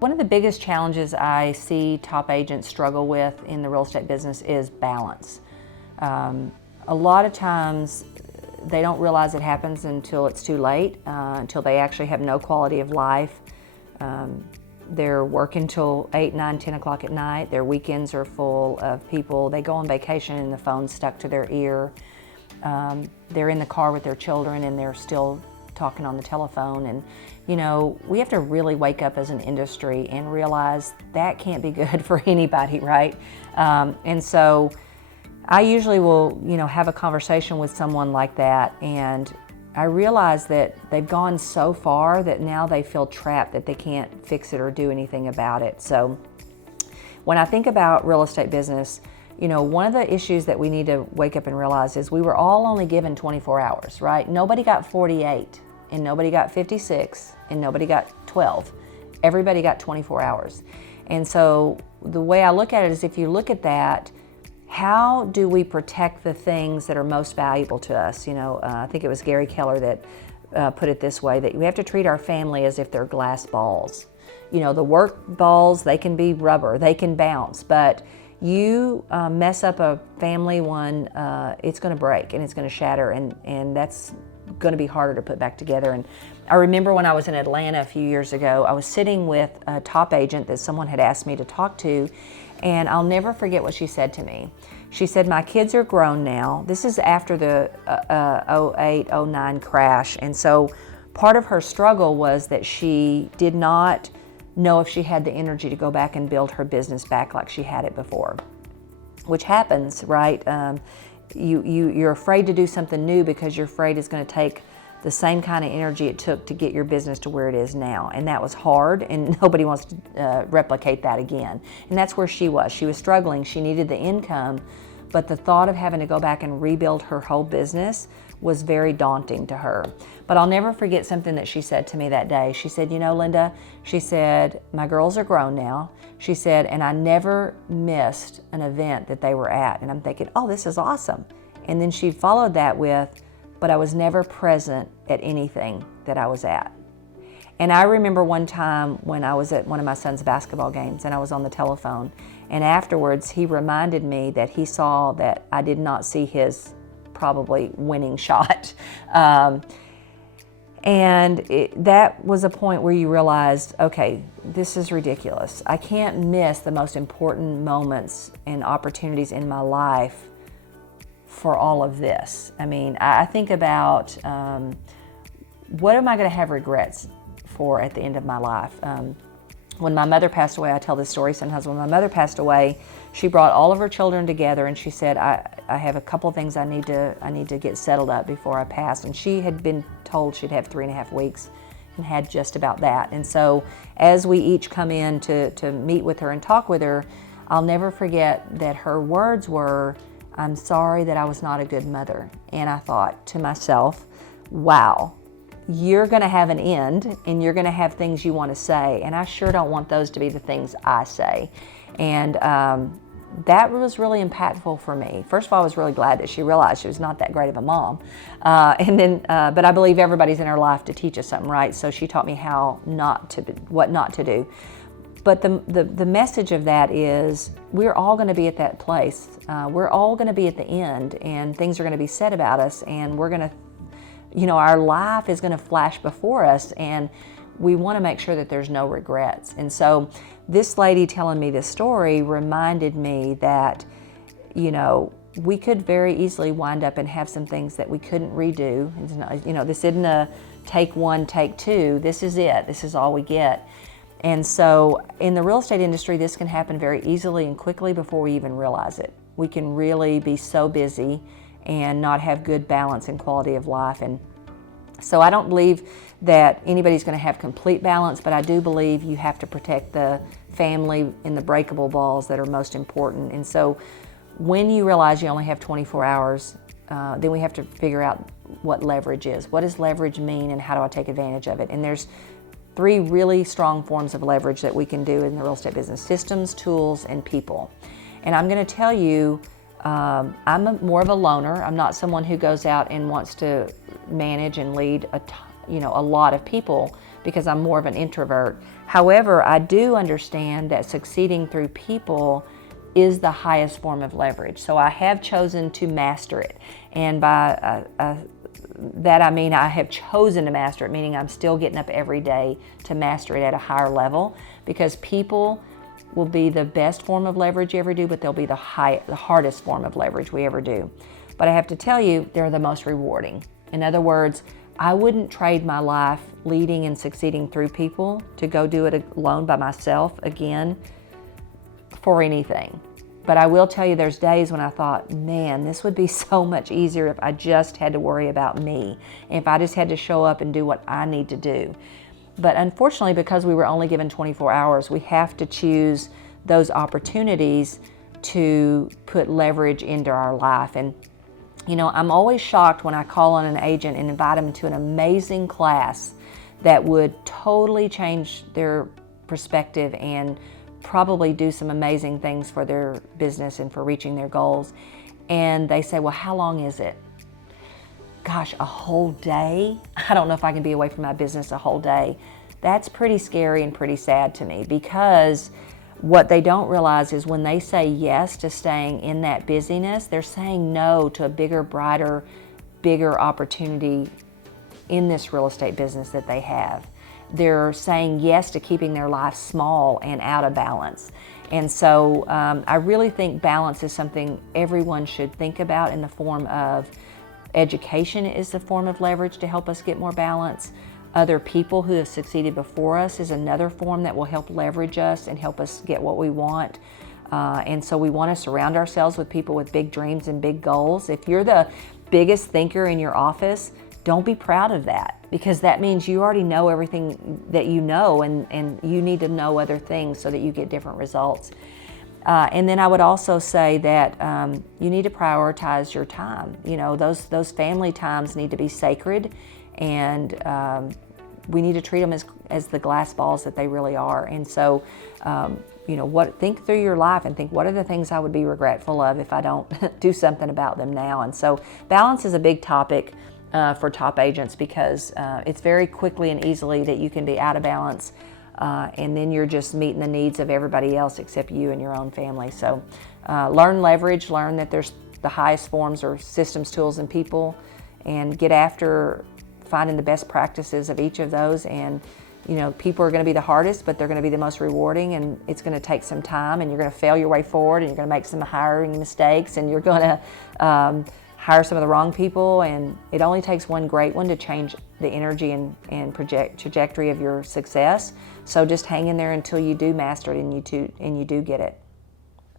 One of the biggest challenges I see top agents struggle with in the real estate business is balance. A lot of times they don't realize it happens until it's too late, until they actually have no quality of life. They're working till 8, 9, 10 o'clock at night. Their weekends are full of people. They go on vacation and the phone's stuck to their ear. They're in the car with their children and they're still talking on the telephone. And you know, we have to really wake up as an industry and realize that can't be good for anybody, right? And so I usually will, have a conversation with someone like that, and I realize that they've gone so far that now they feel trapped, that they can't fix it or do anything about it. So when I think about real estate business, one of the issues that we need to wake up and realize is we were all only given 24 hours, right? Nobody got 48, and nobody got 56, and nobody got 12. Everybody got 24 hours. And so the way I look at it is, if you look at that, how do we protect the things that are most valuable to us? I think it was Gary Keller that put it this way, that we have to treat our family as if they're glass balls. The work balls, they can be rubber, they can bounce, but you mess up a family one, it's going to break and it's going to shatter, and that's going to be harder to put back together. And I remember when I was in Atlanta a few years ago, I was sitting with a top agent that someone had asked me to talk to, and I'll never forget what she said to me. She said, "My kids are grown now." This is after the 08, 09 crash, and so part of her struggle was that she did not know if she had the energy to go back and build her business back like she had it before, which happens, right? You're afraid to do something new because you're afraid it's going to take the same kind of energy it took to get your business to where it is now. And that was hard, and nobody wants to replicate that again. And that's where she was. She was struggling. She needed the income, but the thought of having to go back and rebuild her whole business was very daunting to her. But I'll never forget something that she said to me that day. She said, Linda, she said, "My girls are grown now." She said, "And I never missed an event that they were at." And I'm thinking, oh, this is awesome. And then she followed that with, "But I was never present at anything that I was at." And I remember one time when I was at one of my son's basketball games and I was on the telephone, and afterwards he reminded me that he saw that I did not see his probably winning shot. That was a point where you realized, okay, this is ridiculous. I can't miss the most important moments and opportunities in my life for all of this. I mean, I think about what am I going to have regrets for at the end of my life? When my mother passed away, I tell this story sometimes. When my mother passed away, she brought all of her children together and she said, I have a couple of things I need to get settled up before I pass. And she had been told she'd have 3.5 weeks and had just about that. And so as we each come in to meet with her and talk with her, I'll never forget that her words were, "I'm sorry that I was not a good mother." And I thought to myself, wow, you're going to have an end and you're going to have things you want to say, and I sure don't want those to be the things I say. And that was really impactful for me. First of all, I was really glad that she realized she was not that great of a mom, but I believe everybody's in our life to teach us something, right? So she taught me what not to do. But the message of that is, we're all going to be at that place. We're all going to be at the end, and things are going to be said about us, and we're going to, our life is going to flash before us, and we want to make sure that there's no regrets. And so this lady telling me this story reminded me that, we could very easily wind up and have some things that we couldn't redo. This isn't a take one, take two. This is it. This is all we get. And so in the real estate industry, this can happen very easily and quickly before we even realize it. We can really be so busy and not have good balance and quality of life. And so I don't believe that anybody's going to have complete balance, but I do believe you have to protect the family and the breakable balls that are most important. And so when you realize you only have 24 hours, then we have to figure out what leverage is. What does leverage mean, and how do I take advantage of it? And there's 3 really strong forms of leverage that we can do in the real estate business: systems, tools, and people. And I'm going to tell you, I'm more of a loner. I'm not someone who goes out and wants to manage and lead a lot of people, because I'm more of an introvert. However, I do understand that succeeding through people is the highest form of leverage. So I have chosen to master it. And by that I mean I have chosen to master it, meaning I'm still getting up every day to master it at a higher level, because people will be the best form of leverage you ever do, but they'll be the hardest form of leverage we ever do. But I have to tell you, they're the most rewarding. In other words, I wouldn't trade my life leading and succeeding through people to go do it alone by myself again for anything. But I will tell you, there's days when I thought, man, this would be so much easier if I just had to worry about me, if I just had to show up and do what I need to do. But unfortunately, because we were only given 24 hours, we have to choose those opportunities to put leverage into our life. And you know, I'm always shocked when I call on an agent and invite them to an amazing class that would totally change their perspective and probably do some amazing things for their business and for reaching their goals. And they say, well, how long is it? Gosh, a whole day? I don't know if I can be away from my business a whole day. That's pretty scary and pretty sad to me, because what they don't realize is when they say yes to staying in that busyness, they're saying no to a bigger, brighter, bigger opportunity in this real estate business that they have. They're saying yes to keeping their life small and out of balance. And so I really think balance is something everyone should think about in the form of education is the form of leverage to help us get more balance. Other people who have succeeded before us is another form that will help leverage us and help us get what we want. And so we want to surround ourselves with people with big dreams and big goals. If you're the biggest thinker in your office, don't be proud of that, because that means you already know everything that you know, and you need to know other things so that you get different results. And then I would also say that you need to prioritize your time. You know, those family times need to be sacred, and we need to treat them as the glass balls that they really are. And so, you know, think through your life and think, what are the things I would be regretful of if I don't do something about them now? And so balance is a big topic for top agents, because it's very quickly and easily that you can be out of balance, and then you're just meeting the needs of everybody else except you and your own family. So learn leverage, learn that there's the highest forms or systems, tools, and people, and get after finding the best practices of each of those. And you know, people are going to be the hardest, but they're going to be the most rewarding, and it's going to take some time, and you're going to fail your way forward, and you're going to make some hiring mistakes, and you're going to hire some of the wrong people, and it only takes one great one to change the energy and trajectory of your success. So just hang in there until you do master it and you do get it.